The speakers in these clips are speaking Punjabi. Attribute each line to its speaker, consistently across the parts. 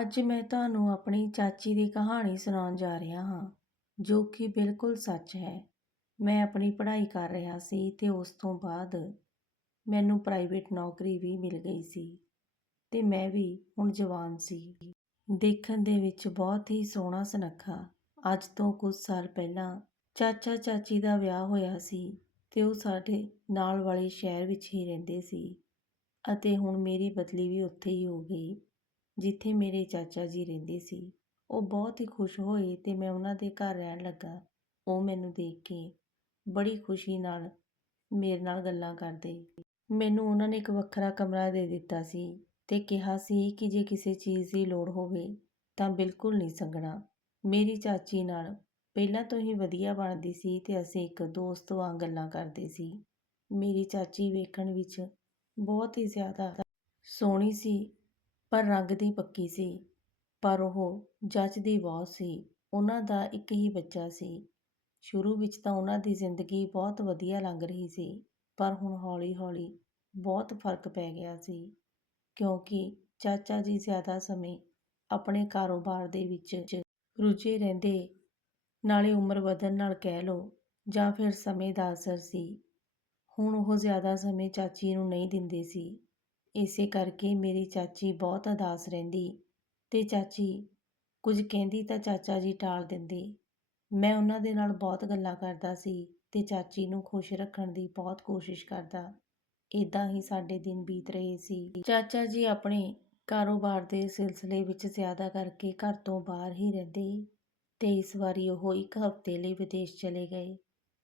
Speaker 1: ਅੱਜ ਮੈਂ ਤੁਹਾਨੂੰ ਆਪਣੀ ਚਾਚੀ ਦੀ ਕਹਾਣੀ ਸੁਣਾਉਣ ਜਾ ਰਿਹਾ ਹਾਂ, ਜੋ ਕਿ ਬਿਲਕੁਲ ਸੱਚ ਹੈ। ਮੈਂ ਆਪਣੀ ਪੜ੍ਹਾਈ ਕਰ ਰਿਹਾ ਸੀ ਤੇ ਉਸ ਤੋਂ ਬਾਅਦ ਮੈਨੂੰ ਪ੍ਰਾਈਵੇਟ ਨੌਕਰੀ ਵੀ ਮਿਲ ਗਈ ਸੀ ਤੇ ਮੈਂ ਵੀ ਹੁਣ ਜਵਾਨ ਸੀ। ਦੇਖਣ ਦੇ ਵਿੱਚ ਬਹੁਤ ਹੀ ਸੋਹਣਾ ਸੁਨੱਖਾ, ਅੱਜ ਤੋਂ ਕੁਝ ਸਾਲ ਪਹਿਲਾਂ ਚਾਚਾ ਚਾਚੀ ਦਾ ਵਿਆਹ ਹੋਇਆ ਸੀ ਤੇ ਉਹ ਸਾਡੇ ਨਾਲ ਵਾਲੇ ਸ਼ਹਿਰ ਵਿੱਚ ਹੀ ਰਹਿੰਦੇ ਸੀ ਅਤੇ ਹੁਣ ਮੇਰੀ ਬਦਲੀ ਵੀ ਉੱਥੇ ਹੀ ਹੋ ਗਈ। ਜਿੱਥੇ ਮੇਰੇ ਚਾਚਾ ਜੀ ਰਹਿੰਦੇ ਸੀ, ਉਹ ਬਹੁਤ ਹੀ ਖੁਸ਼ ਹੋਏ ਅਤੇ ਮੈਂ ਉਹਨਾਂ ਦੇ ਘਰ ਰਹਿਣ ਲੱਗਾ। ਉਹ ਮੈਨੂੰ ਦੇਖ ਕੇ ਬੜੀ ਖੁਸ਼ੀ ਨਾਲ ਮੇਰੇ ਨਾਲ ਗੱਲਾਂ ਕਰਦੇ। ਮੈਨੂੰ ਉਹਨਾਂ ਨੇ ਇੱਕ ਵੱਖਰਾ ਕਮਰਾ ਦੇ ਦਿੱਤਾ ਸੀ ਅਤੇ ਕਿਹਾ ਸੀ ਕਿ ਜੇ ਕਿਸੇ ਚੀਜ਼ ਦੀ ਲੋੜ ਹੋਵੇ ਤਾਂ ਬਿਲਕੁਲ ਨਹੀਂ ਸੰਗਣਾ ਮੇਰੀ ਚਾਚੀ ਨਾਲ ਪਹਿਲਾਂ ਤੋਂ ਹੀ ਵਧੀਆ ਬਣਦੀ ਸੀ ਅਤੇ ਅਸੀਂ ਇੱਕ ਦੋਸਤ ਵਾਂਗ ਗੱਲਾਂ ਕਰਦੇ ਸੀ। ਮੇਰੀ ਚਾਚੀ ਵੇਖਣ ਵਿੱਚ ਬਹੁਤ ਹੀ ਜ਼ਿਆਦਾ ਸੋਹਣੀ ਸੀ ਪਰ ਰੰਗ ਦੀ ਪੱਕੀ ਸੀ। ਪਰ ਉਹ ਜੱਚਦੀ ਬਹੁਤ ਸੀ। ਉਹਨਾਂ ਦਾ ਇੱਕ ਹੀ ਬੱਚਾ ਸੀ। ਸ਼ੁਰੂ ਵਿੱਚ ਤਾਂ ਉਹਨਾਂ ਦੀ ਜ਼ਿੰਦਗੀ ਬਹੁਤ ਵਧੀਆ ਲੰਘ ਰਹੀ ਸੀ, ਪਰ ਹੁਣ ਹੌਲੀ-ਹੌਲੀ ਬਹੁਤ ਫ਼ਰਕ ਪੈ ਗਿਆ ਸੀ। ਕਿਉਂਕਿ ਚਾਚਾ ਜੀ ਜ਼ਿਆਦਾ ਸਮੇਂ ਆਪਣੇ ਕਾਰੋਬਾਰ ਦੇ ਵਿੱਚ ਰੁੱਝੇ ਰਹਿੰਦੇ, ਨਾਲੇ ਉਮਰ ਵਧਣ ਨਾਲ ਕਹਿ ਲਓ, ਜਾਂ ਫਿਰ ਸਮੇਂ ਦਾ ਅਸਰ ਸੀ। ਹੁਣ ਉਹ ਜ਼ਿਆਦਾ ਸਮੇਂ ਚਾਚੀ ਨੂੰ ਨਹੀਂ ਦਿੰਦੇ ਸੀ। ਇਸੇ ਕਰਕੇ ਮੇਰੀ ਚਾਚੀ ਬਹੁਤ ਉਦਾਸ ਰਹਿੰਦੀ ਅਤੇ ਚਾਚੀ ਕੁਝ ਕਹਿੰਦੀ ਤਾਂ ਚਾਚਾ ਜੀ ਟਾਲ ਦਿੰਦੇ। ਮੈਂ ਉਹਨਾਂ ਦੇ ਨਾਲ ਬਹੁਤ ਗੱਲਾਂ ਕਰਦਾ ਸੀ ਅਤੇ ਚਾਚੀ ਨੂੰ ਖੁਸ਼ ਰੱਖਣ ਦੀ ਬਹੁਤ ਕੋਸ਼ਿਸ਼ ਕਰਦਾ। ਇੱਦਾਂ ਹੀ ਸਾਡੇ ਦਿਨ ਬੀਤ ਰਹੇ ਸੀ। ਚਾਚਾ ਜੀ ਆਪਣੇ ਕਾਰੋਬਾਰ ਦੇ ਸਿਲਸਿਲੇ ਵਿੱਚ ਜ਼ਿਆਦਾ ਕਰਕੇ ਘਰ ਤੋਂ ਬਾਹਰ ਹੀ ਰਹਿੰਦੇ ਤੇ ਇਸ ਵਾਰੀ ਉਹ ਇੱਕ ਹਫ਼ਤੇ ਲਈ ਵਿਦੇਸ਼ ਚਲੇ ਗਏ।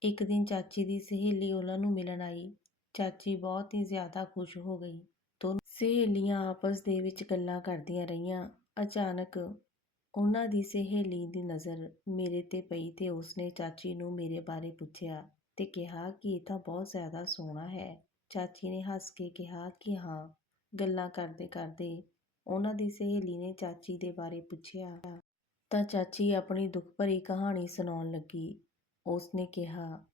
Speaker 1: ਇੱਕ ਦਿਨ ਚਾਚੀ ਦੀ ਸਹੇਲੀ ਉਹਨਾਂ ਨੂੰ ਮਿਲਣ ਆਈ। ਚਾਚੀ ਬਹੁਤ ਹੀ ਜ਼ਿਆਦਾ ਖੁਸ਼ ਹੋ ਗਈ। ਦੋਨੋਂ ਸਹੇਲੀਆਂ ਆਪਸ ਦੇ ਵਿੱਚ ਗੱਲਾਂ ਕਰਦੀਆਂ ਰਹੀਆਂ। ਅਚਾਨਕ ਉਹਨਾਂ ਦੀ ਸਹੇਲੀ ਦੀ ਨਜ਼ਰ ਮੇਰੇ ਤੇ ਪਈ ਤੇ ਉਸਨੇ ਚਾਚੀ ਨੂੰ ਮੇਰੇ ਬਾਰੇ ਪੁੱਛਿਆ ਤੇ ਕਿਹਾ ਕਿ ਇਹ ਤਾਂ ਬਹੁਤ ਜ਼ਿਆਦਾ ਸੋਹਣਾ ਹੈ। ਚਾਚੀ ਨੇ ਹੱਸ ਕੇ ਕਿਹਾ ਕਿ ਹਾਂ, ਗੱਲਾਂ ਕਰਦੇ ਕਰਦੇ ਉਹਨਾਂ ਦੀ ਸਹੇਲੀ ਨੇ ਚਾਚੀ ਦੇ ਬਾਰੇ ਪੁੱਛਿਆ ਤਾਂ ਚਾਚੀ ਆਪਣੀ ਦੁੱਖ ਭਰੀ ਕਹਾਣੀ ਸੁਣਾਉਣ ਲੱਗੀ। ਉਸਨੇ ਕਿਹਾ,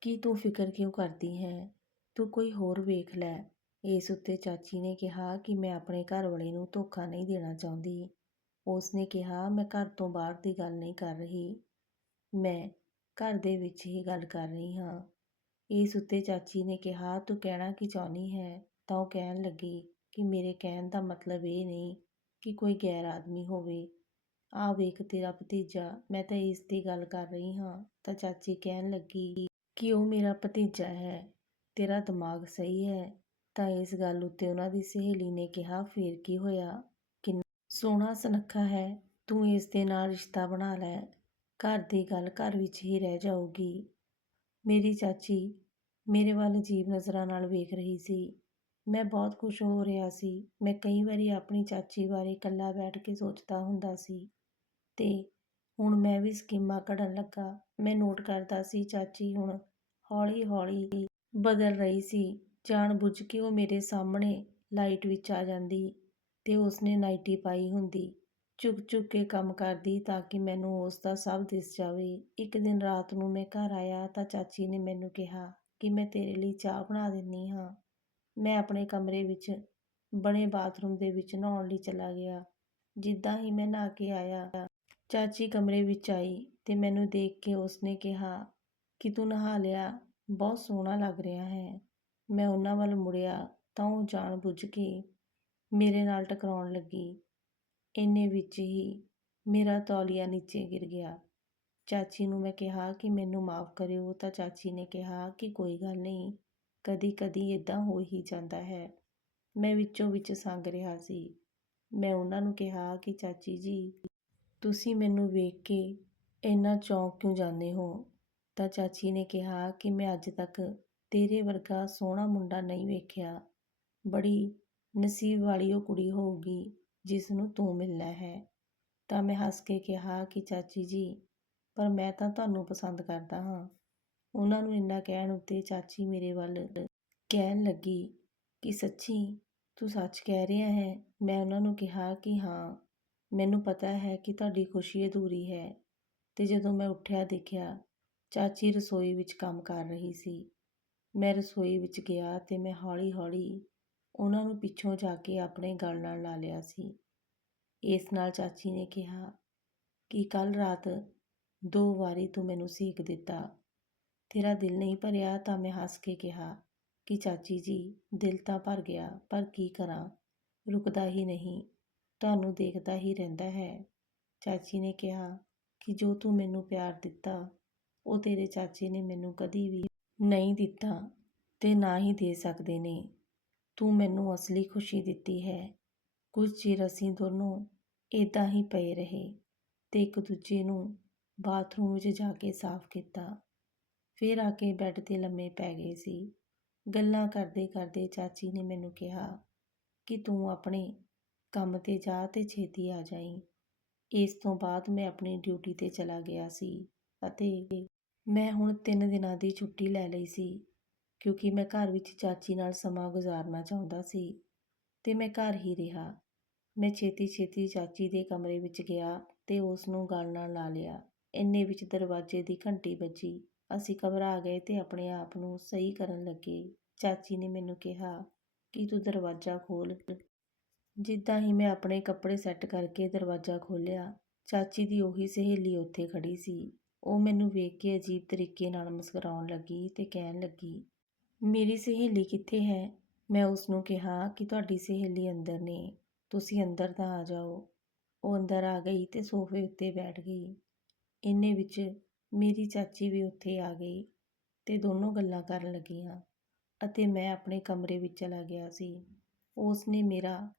Speaker 1: ਕਿ ਤੂੰ ਫਿਕਰ ਕਿਉਂ ਕਰਦੀ ਹੈ? ਤੂੰ ਕੋਈ ਹੋਰ ਵੇਖ ਲੈ। ਇਸ ਉੱਤੇ ਚਾਚੀ ਨੇ ਕਿਹਾ ਕਿ ਮੈਂ ਆਪਣੇ ਘਰ ਵਾਲੇ ਨੂੰ ਧੋਖਾ ਨਹੀਂ ਦੇਣਾ ਚਾਹੁੰਦੀ। ਉਸ ਨੇ ਕਿਹਾ, ਮੈਂ ਘਰ ਤੋਂ ਬਾਹਰ ਦੀ ਗੱਲ ਨਹੀਂ ਕਰ ਰਹੀ। ਮੈਂ ਘਰ ਦੇ ਵਿੱਚ ਹੀ ਗੱਲ ਕਰ ਰਹੀ ਹਾਂ। ਇਸ ਉੱਤੇ ਚਾਚੀ ਨੇ ਕਿਹਾ, ਤੂੰ ਕਹਿਣਾ ਕੀ ਚਾਹੁੰਦੀ ਹੈ? ਤਾਂ ਉਹ ਕਹਿਣ ਲੱਗੀ ਕਿ ਮੇਰੇ ਕਹਿਣ ਦਾ ਮਤਲਬ ਇਹ ਨਹੀਂ ਕਿ ਕੋਈ ਗੈਰ ਆਦਮੀ ਹੋਵੇ। ਆ ਵੇਖ ਤੇਰਾ ਭਤੀਜਾ, ਮੈਂ ਤਾਂ ਇਸ ਦੀ ਗੱਲ ਕਰ ਰਹੀ ਹਾਂ। ਤਾਂ ਚਾਚੀ ਕਹਿਣ ਲੱਗੀ ਕਿ ਉਹ ਮੇਰਾ ਭਤੀਜਾ ਹੈ। ਤੇਰਾ ਦਿਮਾਗ ਸਹੀ ਹੈ। ਤਾਂ ਇਸ ਗੱਲ ਉੱਤੇ ਉਹਨਾਂ ਦੀ ਸਹੇਲੀ ਨੇ ਕਿਹਾ, ਫੇਰ ਕੀ ਹੋਇਆ? ਕਿੰਨਾ ਸੋਹਣਾ ਸੁਨੱਖਾ ਹੈ। ਤੂੰ ਇਸ ਦੇ ਨਾਲ ਰਿਸ਼ਤਾ ਬਣਾ ਲੈ। ਘਰ ਦੀ ਗੱਲ ਘਰ ਵਿੱਚ ਹੀ ਰਹਿ ਜਾਊਗੀ। ਮੇਰੀ ਚਾਚੀ ਮੇਰੇ ਵੱਲ ਅਜੀਬ ਨਜ਼ਰਾਂ ਨਾਲ ਵੇਖ ਰਹੀ ਸੀ। ਮੈਂ ਬਹੁਤ ਖੁਸ਼ ਹੋ ਰਿਹਾ ਸੀ। ਮੈਂ ਕਈ ਵਾਰੀ ਆਪਣੀ ਚਾਚੀ ਬਾਰੇ ਇਕੱਲਾ ਬੈਠ ਕੇ ਸੋਚਦਾ ਹੁੰਦਾ ਸੀ। ਤੇ ਹੁਣ ਮੈਂ ਵੀ ਸਕੀਮਾਂ ਘੜਨ ਲੱਗਾ। ਮੈਂ ਨੋਟ ਕਰਦਾ ਸੀ, ਚਾਚੀ ਹੁਣ ਹੌਲੀ-ਹੌਲੀ ਬਦਲ ਰਹੀ ਸੀ। ਜਾਣ ਬੁੱਝ ਕੇ ਉਹ ਮੇਰੇ ਸਾਹਮਣੇ ਲਾਈਟ ਵਿੱਚ ਆ ਜਾਂਦੀ ਤੇ ਉਸਨੇ ਨਾਈਟੀ ਪਾਈ ਹੁੰਦੀ। ਝੁਕ ਚੁੱਕ ਕੇ ਕੰਮ ਕਰਦੀ ਤਾਂ ਕਿ ਮੈਨੂੰ ਉਸ ਦਾ ਸਭ ਦਿਸ ਜਾਵੇ। ਇੱਕ ਦਿਨ ਰਾਤ ਨੂੰ ਮੈਂ ਘਰ ਆਇਆ ਤਾਂ ਚਾਚੀ ਨੇ ਮੈਨੂੰ ਕਿਹਾ ਕਿ ਮੈਂ ਤੇਰੇ ਲਈ ਚਾਹ ਬਣਾ ਦਿੰਨੀ ਹਾਂ। ਮੈਂ ਆਪਣੇ ਕਮਰੇ ਵਿੱਚ ਬਣੇ ਬਾਥਰੂਮ ਦੇ ਵਿੱਚ ਨਹਾਉਣ ਲਈ ਚਲਾ ਗਿਆ। ਜਿੱਦਾਂ ਹੀ ਮੈਂ ਨਹਾ ਕੇ ਆਇਆ, ਚਾਚੀ ਕਮਰੇ ਵਿੱਚ ਆਈ ਤੇ ਮੈਨੂੰ ਦੇਖ ਕੇ ਉਸਨੇ ਕਿਹਾ ਕਿ ਤੂੰ ਨਹਾ ਲਿਆ, ਬਹੁਤ ਸੋਹਣਾ ਲੱਗ ਰਿਹਾ ਹੈ। ਮੈਂ ਉਹਨਾਂ ਵੱਲ ਮੁੜਿਆ ਤਾਂ ਉਹ ਜਾਣ ਬੁੱਝ ਕੇ ਮੇਰੇ ਨਾਲ ਟਕਰਾਉਣ ਲੱਗੀ। ਇੰਨੇ ਵਿੱਚ ਹੀ ਮੇਰਾ ਤੌਲੀਆ ਨੀਚੇ ਗਿਰ ਗਿਆ। ਚਾਚੀ ਨੂੰ ਮੈਂ ਕਿਹਾ ਕਿ ਮੈਨੂੰ ਮਾਫ ਕਰਿਓ ਤਾਂ ਚਾਚੀ ਨੇ ਕਿਹਾ ਕਿ ਕੋਈ ਗੱਲ ਨਹੀਂ ਕਦੀ ਕਦੀ ਇਦਾਂ ਹੋ ਹੀ ਜਾਂਦਾ ਹੈ। ਮੈਂ ਵਿੱਚੋਂ ਵਿੱਚ ਸੰਗ ਰਿਹਾ ਸੀ। ਮੈਂ ਉਹਨਾਂ ਨੂੰ ਕਿਹਾ ਕਿ ਚਾਚੀ ਜੀ, ਤੁਸੀਂ ਮੈਨੂੰ ਵੇਖ ਕੇ ਇੰਨਾ ਚੌਂਕ ਕਿਉਂ ਜਾਂਦੇ ਹੋ? ਤਾਂ ਚਾਚੀ ਨੇ ਕਿਹਾ ਕਿ ਮੈਂ ਅੱਜ ਤੱਕ ਤੇਰੇ ਵਰਗਾ ਸੋਹਣਾ ਮੁੰਡਾ ਨਹੀਂ ਵੇਖਿਆ। ਬੜੀ ਨਸੀਬ ਵਾਲੀ ਉਹ ਕੁੜੀ ਹੋਊਗੀ ਜਿਸ ਨੂੰ ਤੂੰ ਮਿਲਣਾ ਹੈ। ਤਾਂ ਮੈਂ ਹੱਸ ਕੇ ਕਿਹਾ ਕਿ ਚਾਚੀ ਜੀ, ਪਰ ਮੈਂ ਤਾਂ ਤੁਹਾਨੂੰ ਪਸੰਦ ਕਰਦਾ ਹਾਂ। ਉਹਨਾਂ ਨੂੰ ਇੰਨਾ ਕਹਿਣ ਉੱਤੇ ਚਾਚੀ ਮੇਰੇ ਵੱਲ ਕਹਿਣ ਲੱਗੀ ਕਿ, ਸੱਚੀ, ਤੂੰ ਸੱਚ ਕਹਿ ਰਿਹਾ ਹੈ? ਮੈਂ ਉਹਨਾਂ ਨੂੰ ਕਿਹਾ ਕਿ, ਹਾਂ, ਮੈਨੂੰ ਪਤਾ ਹੈ ਕਿ ਤੁਹਾਡੀ ਖੁਸ਼ੀ ਅਧੂਰੀ ਹੈ। ਤੇ ਜਦੋਂ ਮੈਂ ਉੱਠਿਆ ਦੇਖਿਆ, ਚਾਚੀ ਰਸੋਈ ਵਿੱਚ ਕੰਮ ਕਰ ਰਹੀ ਸੀ। ਮੈਂ ਰਸੋਈ ਵਿੱਚ ਗਿਆ ਅਤੇ ਮੈਂ ਹੌਲੀ-ਹੌਲੀ ਉਹਨਾਂ ਨੂੰ ਪਿੱਛੋਂ ਜਾ ਕੇ ਆਪਣੇ ਗਲ ਨਾਲ ਲਾ ਲਿਆ ਸੀ। ਇਸ ਨਾਲ ਚਾਚੀ ਨੇ ਕਿਹਾ ਕਿ ਕੱਲ੍ਹ ਰਾਤ ਦੋ ਵਾਰੀ ਤੂੰ ਮੈਨੂੰ ਸੀਕ ਦਿੱਤਾ। ਤੇਰਾ ਦਿਲ ਨਹੀਂ ਭਰਿਆ ਤਾਂ ਮੈਂ ਹੱਸ ਕੇ ਕਿਹਾ ਕਿ ਚਾਚੀ ਜੀ, ਦਿਲ ਤਾਂ ਭਰ ਗਿਆ, ਪਰ ਕੀ ਕਰਾਂ? ਰੁਕਦਾ ਹੀ ਨਹੀਂ, ਤੁਹਾਨੂੰ ਦੇਖਦਾ ਹੀ ਰਹਿੰਦਾ ਹੈ। ਚਾਚੀ ਨੇ ਕਿਹਾ ਕਿ ਜੋ ਤੂੰ ਮੈਨੂੰ ਪਿਆਰ ਦਿੱਤਾ, ਉਹ ਤੇਰੇ ਚਾਚੇ ਨੇ ਮੈਨੂੰ ਕਦੀ ਵੀ ਨਹੀਂ ਦਿੱਤਾ ਅਤੇ ਨਾ ਹੀ ਦੇ ਸਕਦੇ ਨੇ। ਤੂੰ ਮੈਨੂੰ ਅਸਲੀ ਖੁਸ਼ੀ ਦਿੱਤੀ ਹੈ। ਕੁਝ ਚਿਰ ਅਸੀਂ ਦੋਨੋਂ ਇੱਦਾਂ ਹੀ ਪਏ ਰਹੇ ਅਤੇ ਇੱਕ ਦੂਜੇ ਨੂੰ ਬਾਥਰੂਮ ਵਿੱਚ ਜਾ ਕੇ ਸਾਫ਼ ਕੀਤਾ। ਫਿਰ ਆ ਕੇ ਬੈੱਡ ਤੇ ਲੰਮੇ ਪੈ ਗਏ ਸੀ। ਗੱਲਾਂ ਕਰਦੇ ਕਰਦੇ ਚਾਚੀ ਨੇ ਮੈਨੂੰ ਕਿਹਾ ਕਿ ਤੂੰ ਆਪਣੇ ਕੰਮ ਤੇ ਜਾ ਅਤੇ ਛੇਤੀ ਆ ਜਾਈਂ। ਇਸ ਤੋਂ ਬਾਅਦ ਮੈਂ ਆਪਣੀ ਡਿਊਟੀ ਤੇ ਚਲਾ ਗਿਆ ਸੀ ਅਤੇ ਮੈਂ ਹੁਣ 3 ਦਿਨਾਂ ਦੀ ਛੁੱਟੀ ਲੈ ਲਈ ਸੀ, ਕਿਉਂਕਿ ਮੈਂ ਘਰ ਵਿੱਚ ਚਾਚੀ ਨਾਲ ਸਮਾਂ ਗੁਜ਼ਾਰਨਾ ਚਾਹੁੰਦਾ ਸੀ ਤੇ ਮੈਂ ਘਰ ਹੀ ਰਿਹਾ। ਮੈਂ ਛੇਤੀ ਛੇਤੀ ਚਾਚੀ ਦੇ ਕਮਰੇ ਵਿੱਚ ਗਿਆ ਤੇ ਉਸ ਨੂੰ ਗਲ ਨਾਲ ਲਾ ਲਿਆ। ਇੰਨੇ ਵਿੱਚ ਦਰਵਾਜ਼ੇ ਦੀ ਘੰਟੀ ਵੱਜੀ। ਅਸੀਂ ਘਬਰਾ ਗਏ ਤੇ ਆਪਣੇ ਆਪ ਨੂੰ ਸਹੀ ਕਰਨ ਲੱਗੇ। ਚਾਚੀ ਨੇ ਮੈਨੂੰ ਕਿਹਾ, ਕਿ ਤੂੰ ਦਰਵਾਜ਼ਾ ਖੋਲ? ਜਿੱਦਾਂ ਹੀ ਮੈਂ ਆਪਣੇ ਕੱਪੜੇ ਸੈੱਟ ਕਰਕੇ ਦਰਵਾਜ਼ਾ ਖੋਲ੍ਹਿਆ, ਚਾਚੀ ਦੀ ਉਹੀ ਸਹੇਲੀ ਉੱਥੇ ਖੜੀ ਸੀ। ਉਹ ਮੈਨੂੰ ਵੇਖ ਕੇ ਅਜੀਬ ਤਰੀਕੇ ਨਾਲ ਮੁਸਕਰਾਉਣ ਲੱਗੀ ਤੇ ਕਹਿਣ ਲੱਗੀ, ਮੇਰੀ ਸਹੇਲੀ ਕਿੱਥੇ ਹੈ? ਮੈਂ ਉਸ ਨੂੰ ਕਿਹਾ ਕਿ ਤੁਹਾਡੀ ਸਹੇਲੀ ਅੰਦਰ ਨੇ, ਤੁਸੀਂ ਅੰਦਰ ਤਾਂ ਆ ਜਾਓ। ਉਹ ਅੰਦਰ ਆ ਗਈ ਤੇ ਸੋਫੇ ਉੱਤੇ ਬੈਠ ਗਈ। ਇੰਨੇ ਵਿੱਚ ਮੇਰੀ ਚਾਚੀ ਵੀ ਉੱਥੇ ਆ ਗਈ ਤੇ ਦੋਨੋਂ ਗੱਲਾਂ ਕਰਨ ਲੱਗੀਆਂ ਅਤੇ ਮੈਂ ਆਪਣੇ ਕਮਰੇ ਵਿੱਚ ਚਲਾ ਗਿਆ ਸੀ। ਉਸ ਨੇ ਮੇਰਾ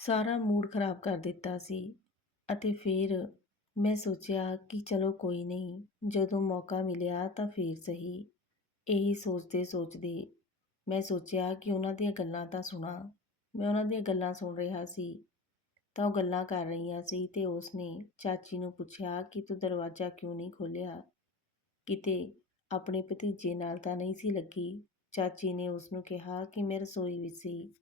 Speaker 1: ਸਾਰਾ ਮੂਡ ਖਰਾਬ ਕਰ ਦਿੱਤਾ ਸੀ ਅਤੇ ਫਿਰ ਮੈਂ ਸੋਚਿਆ ਕਿ ਚਲੋ ਕੋਈ ਨਹੀਂ, ਜਦੋਂ ਮੌਕਾ ਮਿਲਿਆ ਤਾਂ ਫੇਰ ਸਹੀ। ਇਹੀ ਸੋਚਦੇ ਸੋਚਦੇ ਮੈਂ ਸੋਚਿਆ ਕਿ ਉਹਨਾਂ ਦੀਆਂ ਗੱਲਾਂ ਤਾਂ ਸੁਣਾ। ਮੈਂ ਉਹਨਾਂ ਦੀਆਂ ਗੱਲਾਂ ਸੁਣ ਰਿਹਾ ਸੀ। ਤਾਂ ਉਹ ਗੱਲਾਂ ਕਰ ਰਹੀਆਂ ਸੀ ਤੇ ਉਸਨੇ ਚਾਚੀ ਨੂੰ ਪੁੱਛਿਆ ਕਿ ਤੂੰ ਦਰਵਾਜ਼ਾ ਕਿਉਂ ਨਹੀਂ ਖੋਲ੍ਹਿਆ? ਕਿਤੇ ਆਪਣੇ ਭਤੀਜੇ ਨਾਲ ਤਾਂ ਨਹੀਂ ਸੀ ਲੱਗੀ। ਚਾਚੀ ਨੇ ਉਸ ਨੂੰ ਕਿਹਾ ਕਿ ਮੈਂ ਰਸੋਈ ਵਿੱਚ ਸੀ।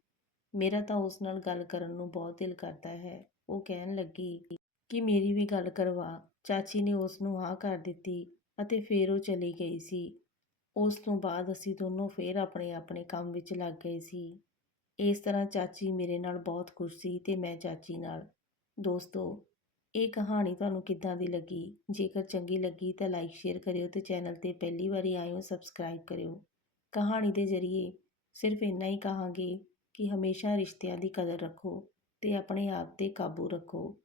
Speaker 1: ਮੇਰਾ ਤਾਂ ਉਸ ਨਾਲ ਗੱਲ ਕਰਨ ਨੂੰ ਬਹੁਤ ਦਿਲ ਕਰਦਾ ਹੈ। ਉਹ ਕਹਿਣ ਲੱਗੀ ਕਿ ਮੇਰੀ ਵੀ ਗੱਲ ਕਰਵਾ। ਚਾਚੀ ਨੇ ਉਸ ਨੂੰ ਹਾਂ ਕਰ ਦਿੱਤੀ ਅਤੇ ਫਿਰ ਉਹ ਚਲੀ ਗਈ ਸੀ। ਉਸ ਤੋਂ ਬਾਅਦ ਅਸੀਂ ਦੋਨੋਂ ਫਿਰ ਆਪਣੇ ਆਪਣੇ ਕੰਮ ਵਿੱਚ ਲੱਗ ਗਏ ਸੀ। ਇਸ ਤਰ੍ਹਾਂ ਚਾਚੀ ਮੇਰੇ ਨਾਲ ਬਹੁਤ ਖੁਸ਼ ਸੀ ਤੇ ਮੈਂ ਚਾਚੀ ਨਾਲ। ਦੋਸਤੋ, ਇਹ ਕਹਾਣੀ ਤੁਹਾਨੂੰ ਕਿੱਦਾਂ ਦੀ ਲੱਗੀ? ਜੇਕਰ ਚੰਗੀ ਲੱਗੀ ਤਾਂ ਲਾਈਕ ਸ਼ੇਅਰ ਕਰਿਓ ਤੇ ਚੈਨਲ ਤੇ ਪਹਿਲੀ ਵਾਰੀ ਆਏ ਹੋ ਸਬਸਕ੍ਰਾਈਬ ਕਰਿਓ। ਕਹਾਣੀ ਦੇ ਜ਼ਰੀਏ ਸਿਰਫ ਇੰਨਾ ਹੀ ਕਹਾਂਗੇ ਕਿ ਹਮੇਸ਼ਾ ਰਿਸ਼ਤਿਆਂ ਦੀ ਕਦਰ ਰੱਖੋ ਤੇ ਆਪਣੇ ਆਪ ਤੇ ਕਾਬੂ ਰੱਖੋ।